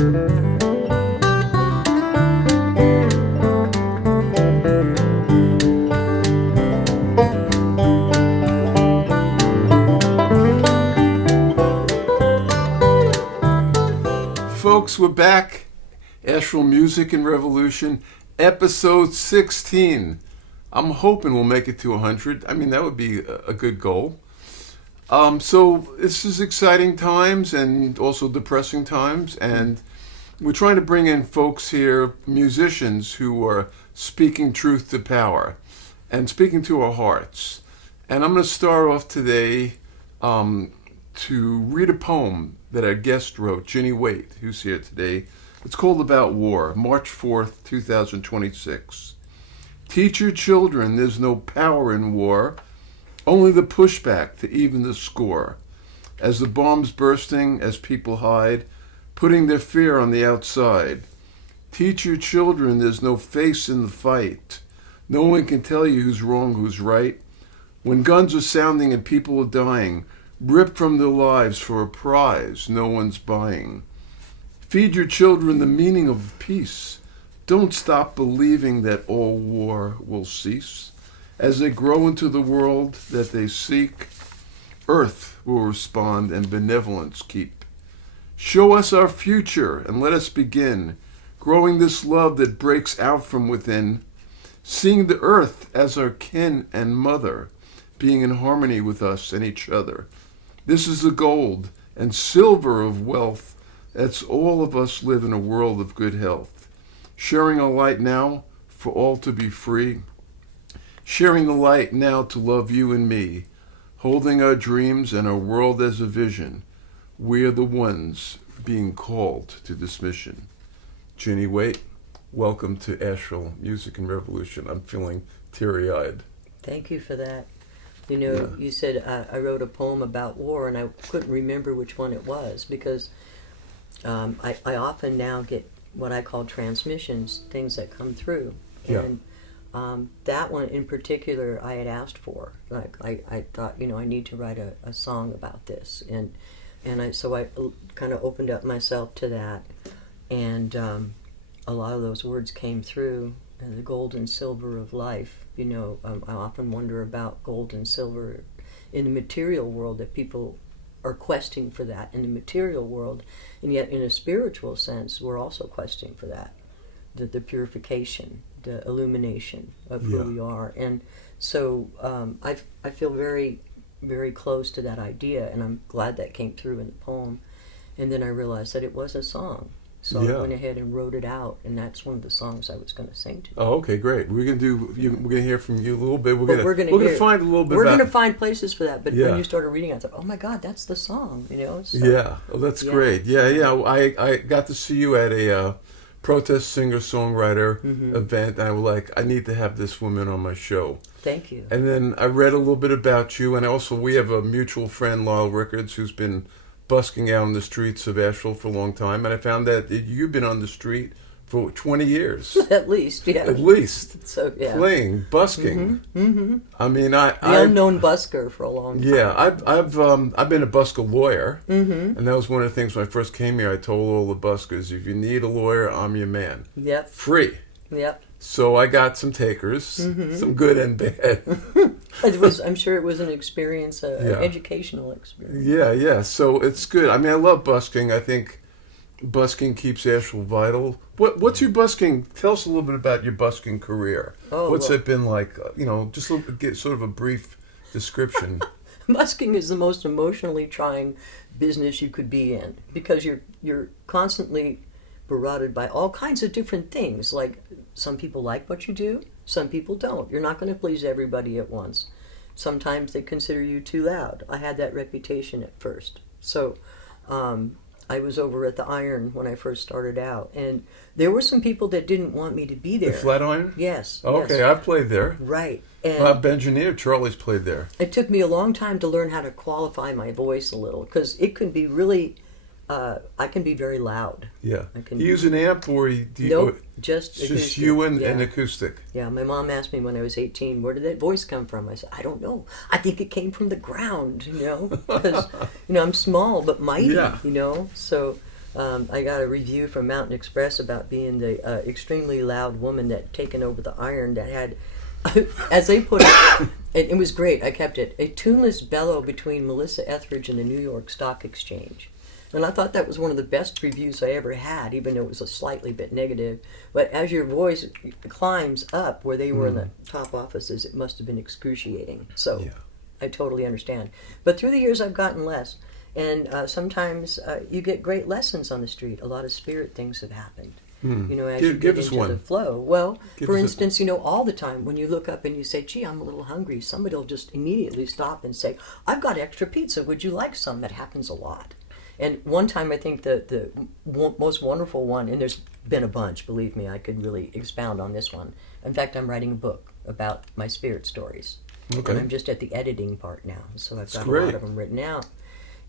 Folks, we're back. Asheville Music and Revolution, episode 16. I'm hoping we'll make it to 100. I mean, that would be a good goal. So this is exciting times and also depressing times, and we're trying to bring in folks here, musicians who are speaking truth to power and speaking to our hearts. And I'm going to start off today to read a poem that our guest wrote, Ginnie Waite, who's here today. It's called About War, March 4th, 2026. Teach your children there's no power in war, only the pushback to even the score. As the bombs bursting, as people hide, putting their fear on the outside. Teach your children there's no face in the fight. No one can tell you who's wrong, who's right. When guns are sounding and people are dying, ripped from their lives for a prize no one's buying. Feed your children the meaning of peace. Don't stop believing that all war will cease. As they grow into the world that they seek, earth will respond and benevolence keep. Show us our future and let us begin, growing this love that breaks out from within, seeing the earth as our kin and mother, being in harmony with us and each other. This is the gold and silver of wealth. That's all of us live in a world of good health. Sharing our light now for all to be free. Sharing the light now to love you and me. Holding our dreams and our world as a vision. We're the ones being called to this mission. Ginnie Waite, welcome to Asheville Music and Revolution. I'm feeling teary-eyed. Thank you for that. You know, You said I wrote a poem about war, and I couldn't remember which one it was because I often now get what I call transmissions, things that come through. Yeah. And that one in particular I had asked for. Like I thought, I need to write a song about this. So I kind of opened up myself to that. And a lot of those words came through. And the gold and silver of life, I often wonder about gold and silver in the material world, that people are questing for that in the material world, and yet in a spiritual sense, we're also questing for that, the purification, the illumination of who we are. And so I feel very, very close to that idea, and I'm glad that came through in the poem. And then I realized that it was a song. So I went ahead and wrote it out, and that's one of the songs I was going to sing to. Oh, okay, great. We're gonna hear from you a little bit. We're gonna find a little bit. We're gonna find places for that. But when you started reading, I thought, oh my God, that's the song. So, that's great. I got to see you at a protest singer-songwriter event, and I was like, I need to have this woman on my show. Thank you. And then I read a little bit about you, and also we have a mutual friend, Lyle Rickards, who's been busking out on the streets of Asheville for a long time, and I found that you've been on the street for 20 years. At least, yeah. At least. So, yeah. Playing, busking. I mean, the unknown busker for a long time. Yeah, I've been a busker lawyer, and that was one of the things when I first came here. I told all the buskers, if you need a lawyer, I'm your man. Yep. Free. Yep. So I got some takers, some good and bad. I'm sure it was an experience, an educational experience. Yeah. So it's good. I mean, I love busking. I think busking keeps Asheville vital. What's your busking? Tell us a little bit about your busking career. What's it been like? Just get sort of a brief description. Busking is the most emotionally trying business you could be in because you're constantly barraged by all kinds of different things. Like, some people like what you do, some people don't. You're not going to please everybody at once. Sometimes they consider you too loud. I had that reputation at first. So I was over at the Iron when I first started out, and there were some people that didn't want me to be there. The Flatiron? Yes. Okay, yes. I've played there. Right. And Benjamin Charlie's played there. It took me a long time to learn how to qualify my voice a little, because it can be really... I can be very loud. Yeah. Do you use an amp or Nope, just acoustic. Just you and acoustic. Yeah, my mom asked me when I was 18, where did that voice come from? I said, I don't know. I think it came from the ground, because, I'm small but mighty, So I got a review from Mountain Express about being the extremely loud woman that taken over the iron that had, as they put it was great. I kept it, a tuneless bellow between Melissa Etheridge and the New York Stock Exchange. And I thought that was one of the best reviews I ever had, even though it was a slightly bit negative. But as your voice climbs up where they were in the top offices, it must have been excruciating. So I totally understand. But through the years, I've gotten less. And sometimes you get great lessons on the street. A lot of spirit things have happened. You know, as you get into the flow. Well, for instance, you know, all the time when you look up and you say, gee, I'm a little hungry, somebody will just immediately stop and say, I've got extra pizza. Would you like some? That happens a lot. And one time, I think the most wonderful one, and there's been a bunch, believe me, I could really expound on this one. In fact, I'm writing a book about my spirit stories. Okay. And I'm just at the editing part now, so I've got a great. lot of them written out.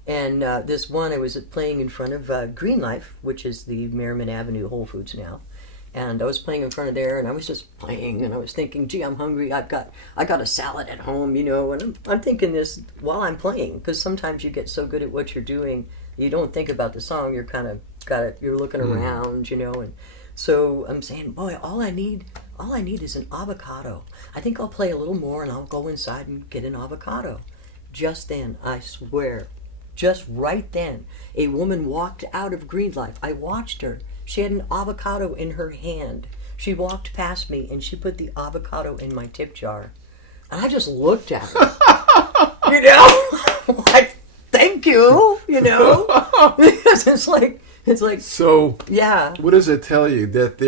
And this one, I was playing in front of Green Life, which is the Merriman Avenue Whole Foods now. And I was playing in front of there, and I was just playing, and I was thinking, gee, I'm hungry. I got a salad at home, you know. And I'm thinking this while I'm playing, because sometimes you get so good at what you're doing, you don't think about the song. You're kind of you're looking around, you know. And so I'm saying, boy, all I need is an avocado. I think I'll play a little more, and I'll go inside and get an avocado. Just then, I swear, just right then, a woman walked out of Green Life. I watched her. She had an avocado in her hand. She walked past me, and she put the avocado in my tip jar. And I just looked at her. You know? Like, thank you, you know? Because it's like... So, yeah. What does it tell you? That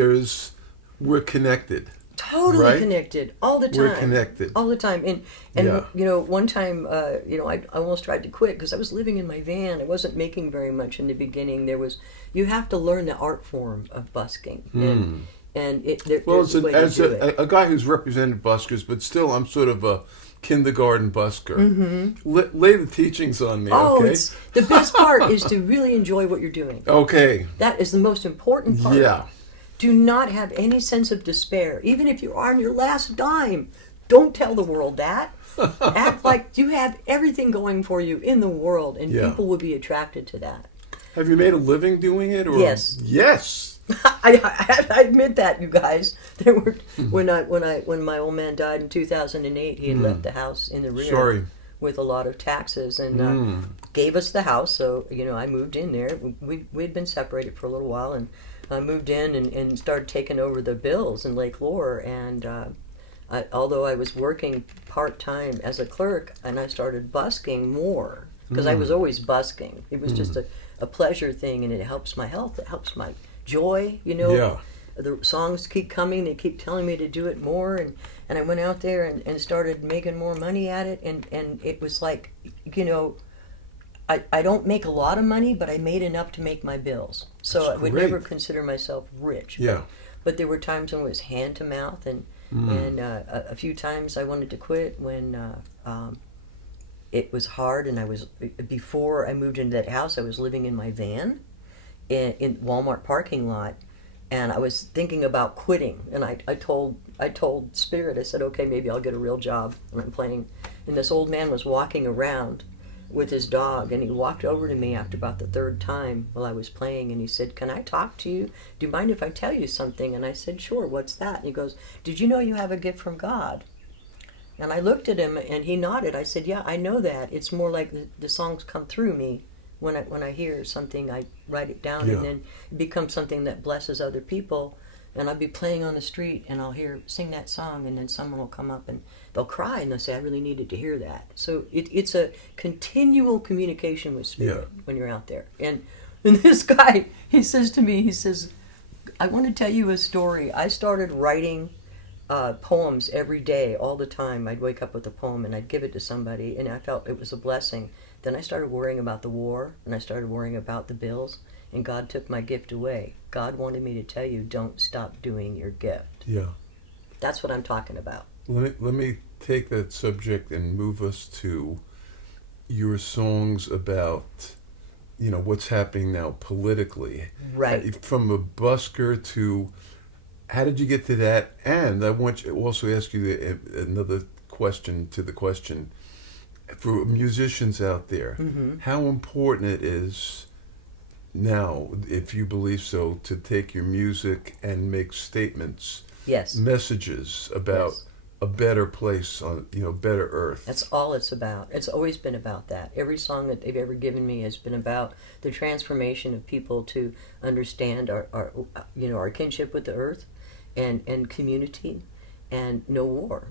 we're connected. Totally right? Connected all the time. We're connected all the time. And you know, one time, you know, I almost tried to quit because I was living in my van. I wasn't making very much in the beginning. You have to learn the art form of busking, and there's a way to do it. A guy who's represented buskers, but still, I'm sort of a kindergarten busker. Lay the teachings on me. Okay. The best part is to really enjoy what you're doing. Okay. That is the most important part. Yeah. Do not have any sense of despair. Even if you're on your last dime, don't tell the world that. Act like you have everything going for you in the world, and people will be attracted to that. Have you made a living doing it? Or? Yes. Yes. I admit that, you guys. There were when my old man died in 2008. He had left the house in the rear with a lot of taxes, and gave us the house. So you know, I moved in there. We'd been separated for a little while, and I moved in and started taking over the bills in Lake Lore. And although I was working part-time as a clerk, and I started busking more, because I was always busking. It was just a pleasure thing, and it helps my health. It helps my joy, you know. Yeah. The songs keep coming. They keep telling me to do it more. And I went out there and started making more money at it. And it was like, you know, I don't make a lot of money, but I made enough to make my bills. So I would never consider myself rich. Yeah. But there were times when it was hand to mouth, and a few times I wanted to quit when it was hard. And before I moved into that house, I was living in my van in Walmart parking lot, and I was thinking about quitting. And I told Spirit, I said, okay, maybe I'll get a real job. And I'm playing, and this old man was walking around with his dog, and he walked over to me after about the third time while I was playing, and he said, can I talk to you? Do you mind if I tell you something? And I said, sure, what's that? And he goes, did you know you have a gift from God? And I looked at him, and he nodded. I said, yeah, I know that. It's more like the songs come through me. When I hear something, I write it down, and then it becomes something that blesses other people. And I'll be playing on the street, and I'll sing that song, and then someone will come up and they'll cry, and they'll say, I really needed to hear that. So it's a continual communication with Spirit when you're out there. And this guy, he says to me, I want to tell you a story. I started writing poems every day, all the time. I'd wake up with a poem, and I'd give it to somebody, and I felt it was a blessing. Then I started worrying about the war, and I started worrying about the bills, and God took my gift away. God wanted me to tell you, don't stop doing your gift. Yeah. That's what I'm talking about. Let me take that subject and move us to your songs about, you know, what's happening now politically. Right. From a busker to, how did you get to that? And I want to also ask you another question to the question. For musicians out there, how important it is now, if you believe so, to take your music and make statements, Yes. messages about Yes. a better place on, better earth. That's all it's about. It's always been about that. Every song that they've ever given me has been about the transformation of people to understand our kinship with the earth, and community, and no war.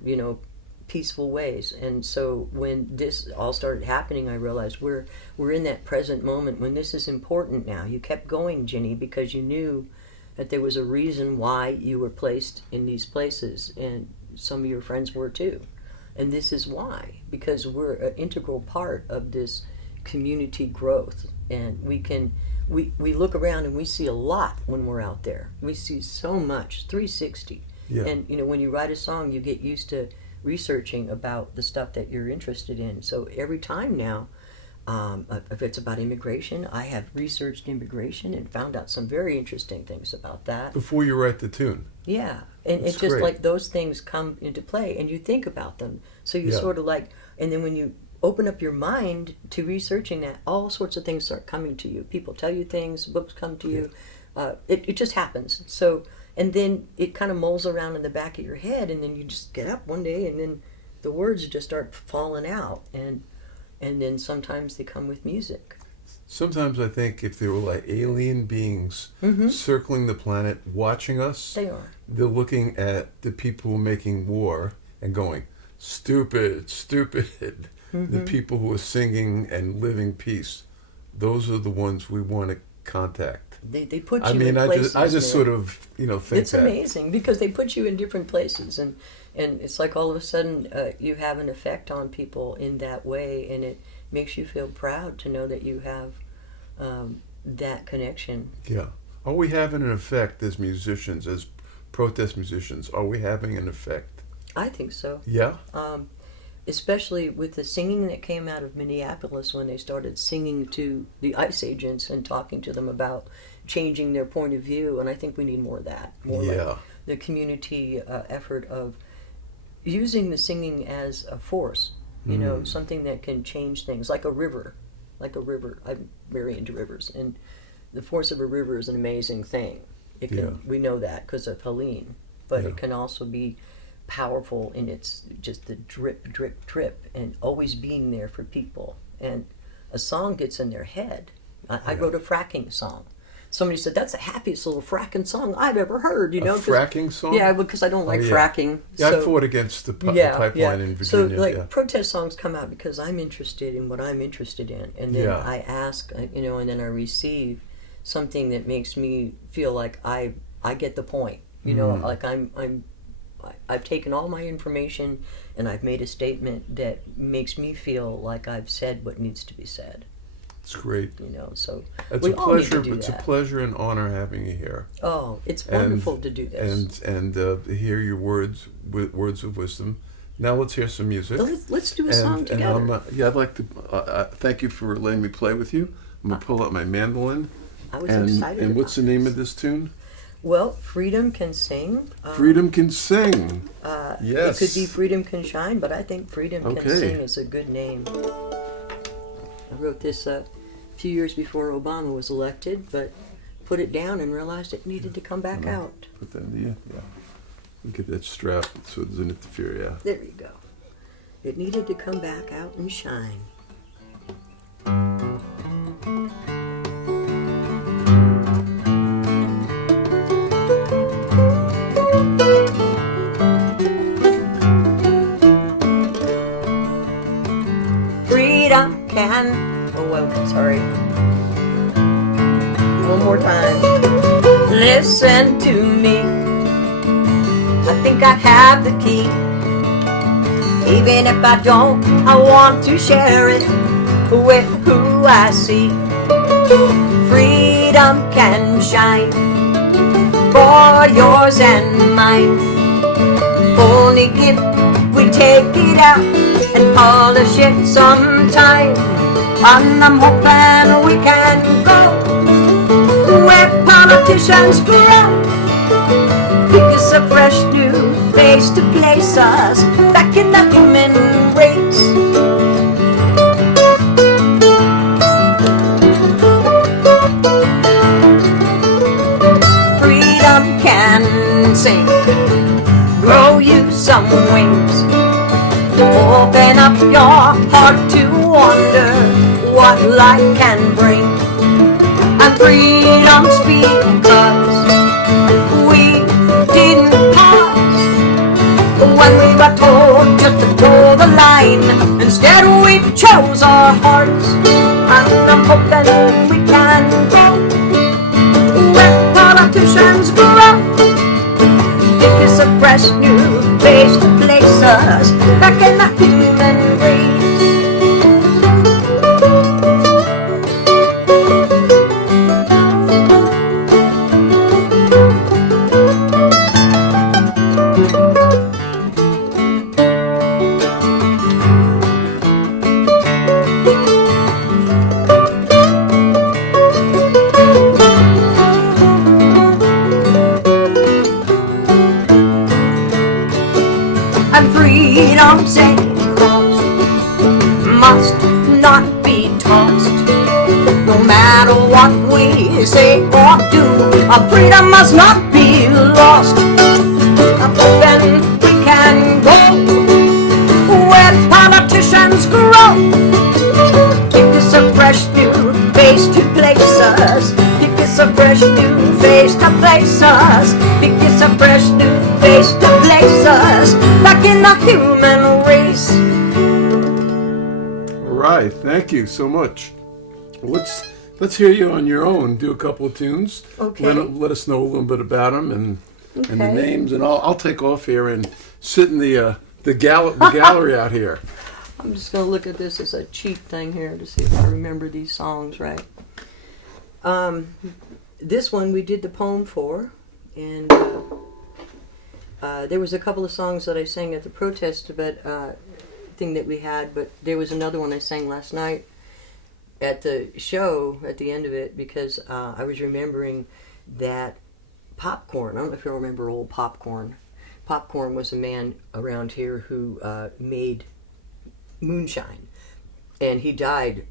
Peaceful ways. And so when this all started happening, I realized we're in that present moment when this is important now. You kept going, Ginny, because you knew that there was a reason why you were placed in these places, and some of your friends were too. And this is why, because we're an integral part of this community growth. And we look around and we see a lot when we're out there. We see so much, 360. Yeah. And when you write a song, you get used to researching about the stuff that you're interested in. So every time now, if it's about immigration, I have researched immigration and found out some very interesting things about that. Before you write the tune. Yeah, and That's it's just great. like those things come into play, and you think about them. So you Yeah. sort of like, and then when you open up your mind to researching that, all sorts of things start coming to you. People tell you things, books come to you. It just happens. So, and then it kind of mulls around in the back of your head, and then you just get up one day, and then the words just start falling out, and then sometimes they come with music. Sometimes I think if they were like alien beings circling the planet, watching us, They are. they're looking at the people making war and going, stupid, stupid. The people who are singing and living peace, those are the ones we want to contact. They put you I mean, in I places. just man. sort of, think It's that. amazing because they put you in different places, and it's like all of a sudden you have an effect on people in that way, and it makes you feel proud to know that you have that connection. Yeah. Are we having an effect as musicians, as protest musicians? Are we having an effect? I think so. Yeah? Especially with the singing that came out of Minneapolis when they started singing to the ICE agents and talking to them about changing their point of view, and I think we need more of that. More Yeah. like the community effort of using the singing as a force, something that can change things, like a river. I'm very into rivers, and the force of a river is an amazing thing. It can, Yeah. we know that because of Helene, but Yeah. it can also be powerful in its just the drip, drip, drip, and always being there for people. And a song gets in their head. I wrote a fracking song. Somebody said, that's the happiest little fracking song I've ever heard, A 'cause- fracking song? Yeah, because I don't like yeah. fracking. Yeah, so, I fought against the pipeline in So, Virginia. like, protest songs come out because I'm interested in what I'm interested in. And then Yeah. I ask, and then I receive something that makes me feel like I get the point. Like I've taken all my information and I've made a statement that makes me feel like I've said what needs to be said. It's great. So It's we a all need to pleasure. do It's that. a pleasure and honor having you here. Oh, it's wonderful to do this. And hear your words of wisdom. Now let's hear some music. Let's do a song together. And I'd like to thank you for letting me play with you. I'm gonna pull out my mandolin. I was And excited. what's the about name this. of this tune? Well, Freedom Can Sing. Freedom Can Sing. Yes. It could be Freedom Can Shine, but I think Freedom Can Okay. Sing is a good name. I wrote this a few years before Obama was elected, but put it down and realized it needed to come back out. Put that in the yeah. Get that strap so it doesn't interfere. Yeah. There you go. It needed to come back out and shine. Freedom can. Oh, well, sorry. One more time. Listen to me. I think I have the key. Even if I don't, I want to share it with who I see. Freedom can shine for yours and mine. Only if we take it out and polish it sometime. And I'm hoping we can go where politicians grow. Pick us a fresh new place to place us back in the human race. some wings. Open up your heart to wonder what life can bring. And freedom speaks because we didn't pause when we were told just to toe the line. Instead we chose our hearts, and I'm hoping we can go where politicians grow. Think it's a fresh new place to place us back in the human race. Freedom's a cross must not be tossed. No matter what we say or do, our freedom must not be lost. I'm hoping we can go where politicians grow. Pick us a fresh new face to place us. Pick us a fresh new face to place us. Pick us a fresh new face to place us back in the human race. All right, thank you so much. Let's hear you on your own. Do a couple of tunes. Okay. Let us know a little bit about them and the Okay. names, and I'll take off here and sit in the gallery out here. I'm just going to look at this as a cheat thing here to see if I remember these songs right. This one we did the poem for, and there was a couple of songs that I sang at the protest thing that we had, but there was another one I sang last night at the show at the end of it because I was remembering that Popcorn. I don't know if you remember old Popcorn. Popcorn was a man around here who made moonshine, and he died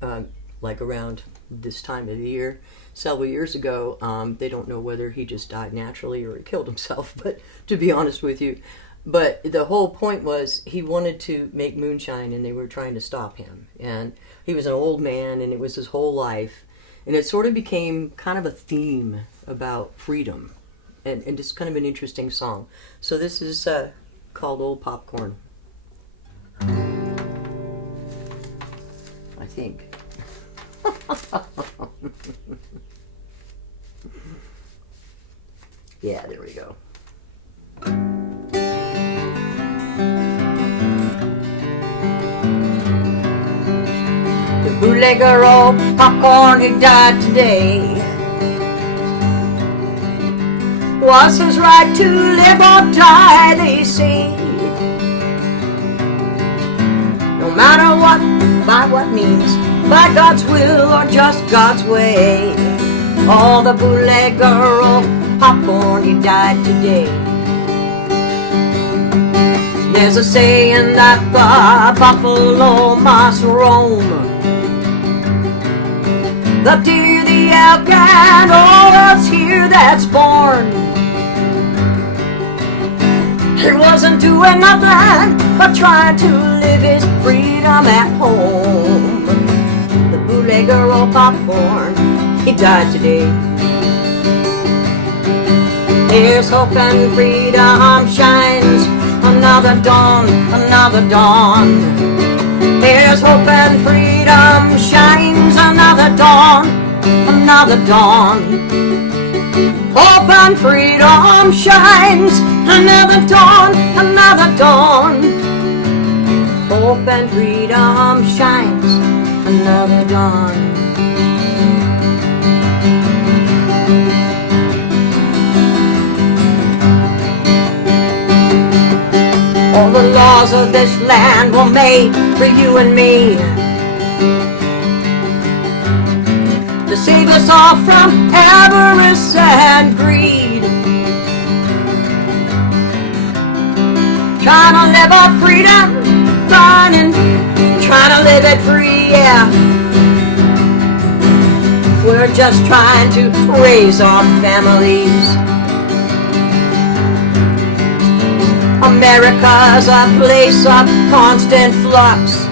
like around this time of the year several years ago. They don't know whether he just died naturally or he killed himself, but to be honest with you, but the whole point was he wanted to make moonshine and they were trying to stop him, and he was an old man and it was his whole life, and it sort of became kind of a theme about freedom, and just kind of an interesting song. So this is called Old Popcorn, I think. Yeah, there we go. The bootlegger old Popcorn, he died today. Was his right to live or die, they say. No matter what, by what means, by God's will or just God's way. Oh, the bootlegger old Popcorn, he died today. There's a saying that the buffalo must roam, the deer, the elk, and all else here that's born. He wasn't doing nothing but trying to live his freedom at home. The bootlegger old Popcorn, he died today. Here's hope and freedom shines, another dawn, another dawn. Here's hope and freedom shines, another dawn, another dawn. Hope and freedom shines, another dawn, another dawn. Hope and freedom shines, another dawn. All the laws of this land were made for you and me, to save us all from avarice and greed. Trying to live our freedom, trying to live it free, yeah. We're just trying to raise our families. America's a place of constant flux.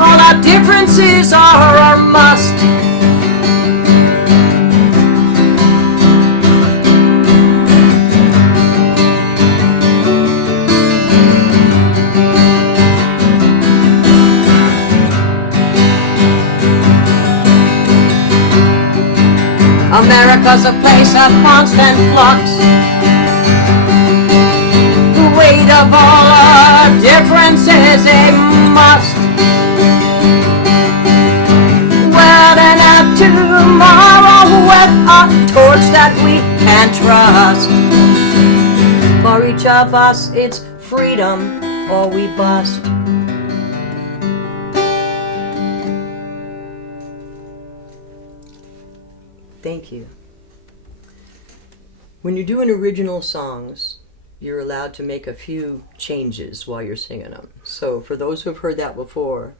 All our differences are a must. America's a place of constant flux. The weight of all our differences a must. Well, then out tomorrow with a torch that we can trust. For each of us it's freedom or we bust. Thank you. When you're doing original songs, you're allowed to make a few changes while you're singing them. So for those who have heard that before,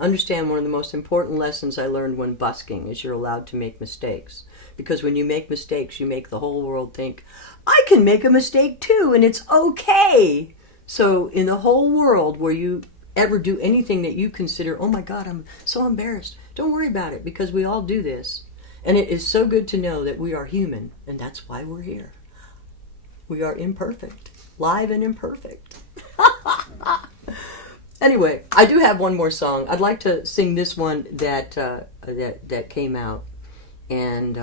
understand one of the most important lessons I learned when busking is you're allowed to make mistakes. Because when you make mistakes, you make the whole world think, I can make a mistake too, and it's okay. So in the whole world where you ever do anything that you consider, oh my God, I'm so embarrassed, don't worry about it, because we all do this. And it is so good to know that we are human, and that's why we're here. We are imperfect, live and imperfect. Anyway, I do have one more song. I'd like to sing this one that came out, and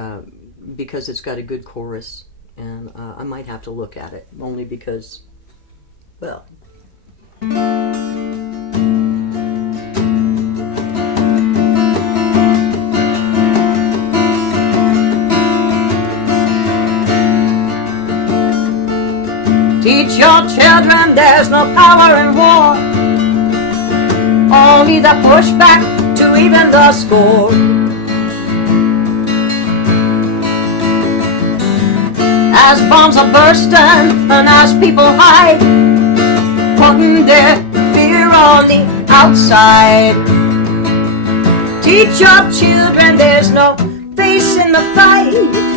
because it's got a good chorus, and I might have to look at it, only because, well... Teach your children there's no power in war, only the pushback to even the score. As bombs are bursting and as people hide, putting their fear on the outside. Teach your children there's no face in the fight.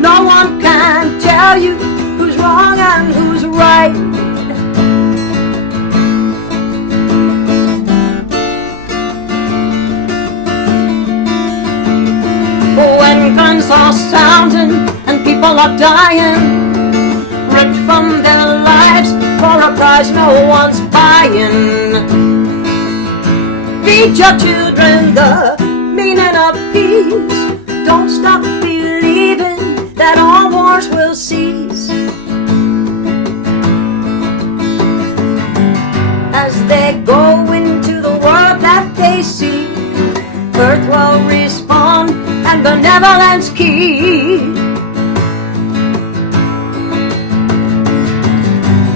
No one can tell you who's wrong and who's right. When guns are sounding and people are dying, ripped from their lives for a prize no one's buying. Teach your children the meaning of peace. Don't stop believing that all wars will cease. As they go into the world that they see, Earth will respond and benevolence keep.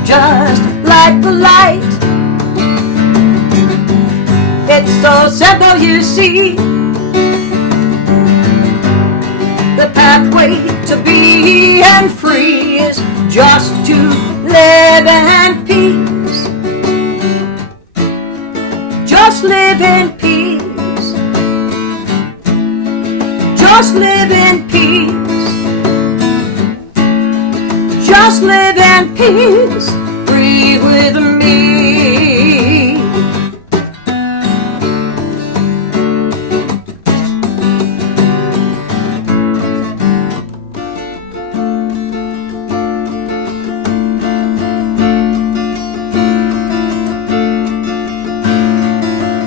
Just like the light, it's so simple you see. The pathway to be and free is just to live in peace. Just live in peace. Just live in peace. Just live in peace. Breathe with me.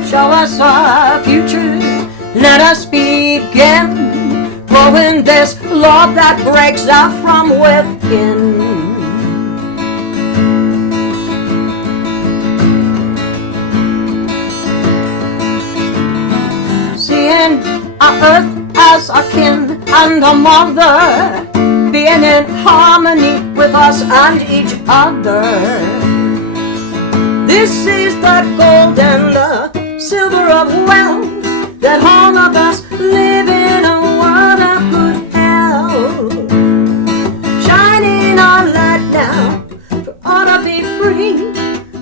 Show us our future, let us begin, growing this love that breaks out from within. Seeing our earth as our kin and a mother, being in harmony with us and each other. This is the gold and the silver of wealth, that all of us live in a world of good health. Shining our light now for all to be free.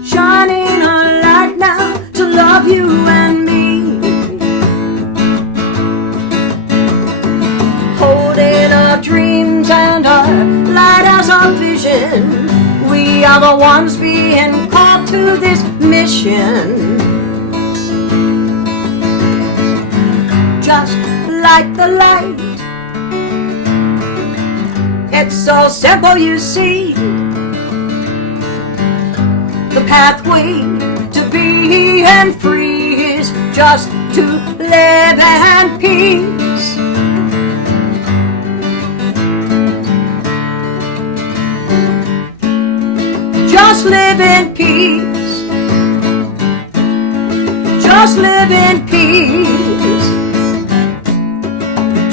Shining our light now to love you and me. Hold are the ones being called to this mission. Just like the light, it's so simple, you see. The pathway to being free is just to live in peace. Just live in peace. Just live in peace.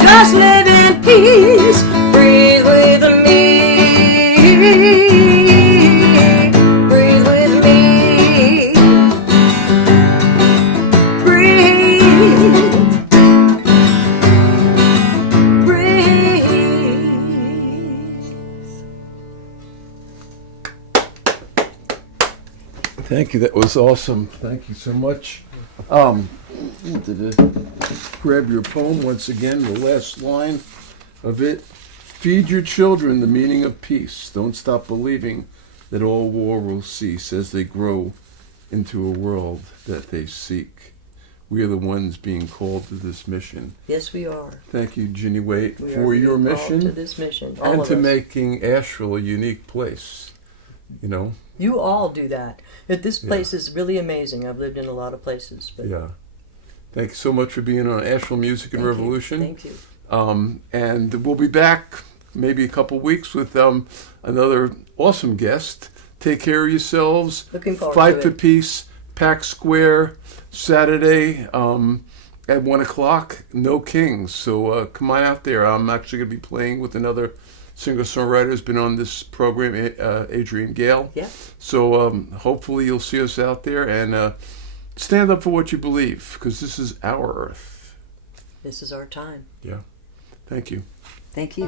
Just live in peace. Breathe with me. Breathe with me. Breathe. Breathe. Thank you. That was awesome. Thank you so much. Grab your poem once again, the last line of it. Feed your children the meaning of peace. Don't stop believing that all war will cease as they grow into a world that they seek. We are the ones being called to this mission. Yes, we are. Thank you, Ginnie Waite, We for are your being called mission to this mission. All and of to us. making Asheville a unique place. You know? You all do that. This place is really amazing. I've lived in a lot of places, but Yeah. Thank you so much for being on Asheville Music and Revolution. Thank you. And we'll be back maybe a couple weeks with another awesome guest. Take care of yourselves. Looking forward Fight to for it. Peace, Pack Square, Saturday at 1 o'clock. No Kings. So come on out there. I'm actually going to be playing with another singer-songwriter who's been on this program, Adrian Gale. Yeah. So hopefully you'll see us out there and stand up for what you believe, because this is our earth. This is our time. Yeah. Thank you. Thank you.